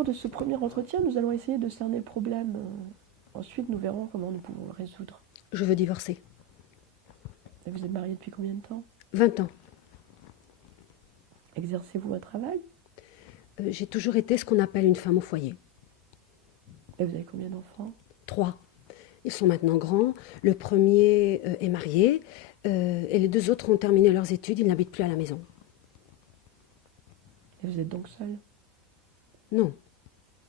cours de ce premier entretien, nous allons essayer de cerner le problème. Ensuite, nous verrons comment nous pouvons le résoudre. Je veux divorcer. Et vous êtes marié depuis combien de temps? 20 ans. Exercez-vous un travail? J'ai toujours été ce qu'on appelle une femme au foyer. Et vous avez combien d'enfants? 3. Ils sont maintenant grands. Le premier est marié et les 2 autres ont terminé leurs études. Ils n'habitent plus à la maison. Et vous êtes donc seule? Non,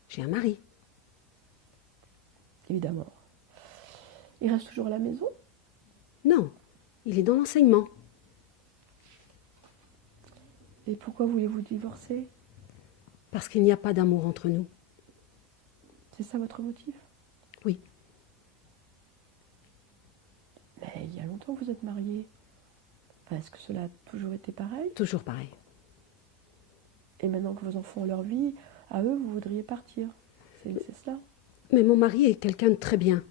j'ai un mari. Évidemment. Il reste toujours à la maison? Non, il est dans l'enseignement. Et pourquoi voulez-vous divorcer? Parce qu'il n'y a pas d'amour entre nous. C'est ça votre motif? Oui. Mais il y a longtemps que vous êtes mariés. Enfin, est-ce que cela a toujours été pareil? Toujours pareil. Et maintenant que vos enfants ont leur vie, à eux, vous voudriez partir. C'est cela? Mais mon mari est quelqu'un de très bien.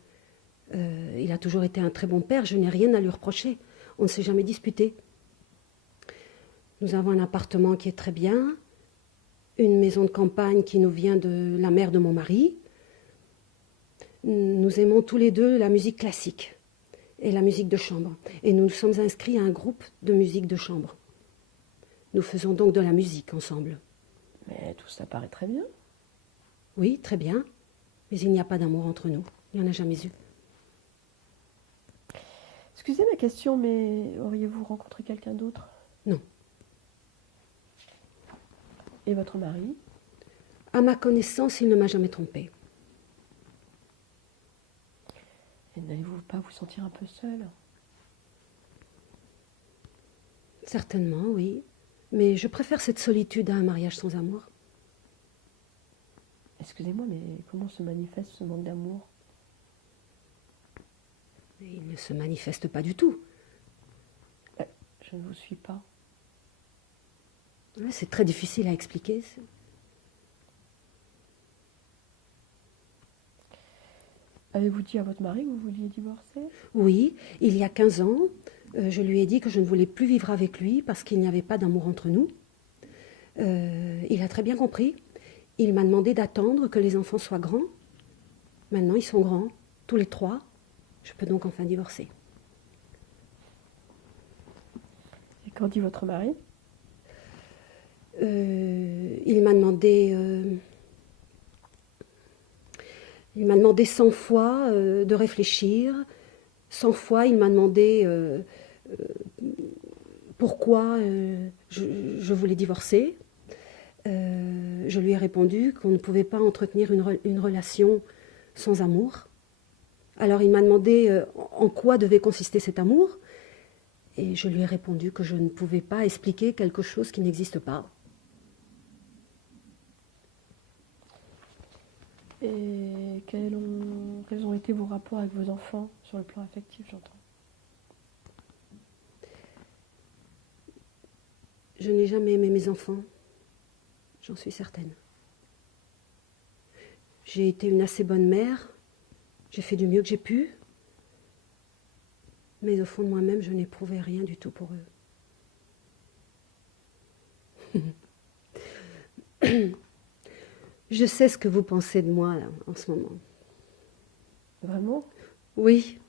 Il a toujours été un très bon père, je n'ai rien à lui reprocher. On ne s'est jamais disputé. Nous avons un appartement qui est très bien, une maison de campagne qui nous vient de la mère de mon mari. Nous aimons tous les deux la musique classique et la musique de chambre. Et nous nous sommes inscrits à un groupe de musique de chambre. Nous faisons donc de la musique ensemble. Mais tout ça paraît très bien. Oui, très bien. Mais il n'y a pas d'amour entre nous. Il n'y en a jamais eu. Excusez ma question, mais auriez-vous rencontré quelqu'un d'autre? Non. Et votre mari? À ma connaissance, il ne m'a jamais trompée. Et n'allez-vous pas vous sentir un peu seule? Certainement, oui. Mais je préfère cette solitude à un mariage sans amour. Excusez-moi, mais comment se manifeste ce manque d'amour? Il ne se manifeste pas du tout. Je ne vous suis pas. C'est très difficile à expliquer. Avez-vous dit à votre mari que vous vouliez divorcer? Oui, il y a 15 ans, je lui ai dit que je ne voulais plus vivre avec lui parce qu'il n'y avait pas d'amour entre nous. Il a très bien compris. Il m'a demandé d'attendre que les enfants soient grands. Maintenant, ils sont grands, tous les 3. Je peux donc enfin divorcer. Et qu'en dit votre mari? Il m'a demandé 100 fois de réfléchir. 100 fois, il m'a demandé pourquoi je voulais divorcer. Je lui ai répondu qu'on ne pouvait pas entretenir une relation sans amour. Alors il m'a demandé en quoi devait consister cet amour. Et je lui ai répondu que je ne pouvais pas expliquer quelque chose qui n'existe pas. Et quels ont été vos rapports avec vos enfants sur le plan affectif, j'entends? Je n'ai jamais aimé mes enfants, j'en suis certaine. J'ai été une assez bonne mère, j'ai fait du mieux que j'ai pu, mais au fond de moi-même, je n'éprouvais rien du tout pour eux. Je sais ce que vous pensez de moi là, en ce moment. Vraiment? Oui,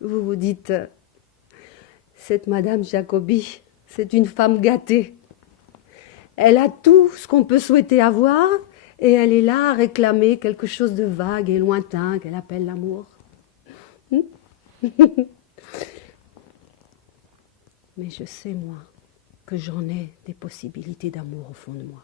vous vous dites, cette Madame Jacobi, c'est une femme gâtée. Elle a tout ce qu'on peut souhaiter avoir et elle est là à réclamer quelque chose de vague et lointain qu'elle appelle l'amour. Mais je sais, moi, que j'en ai des possibilités d'amour au fond de moi.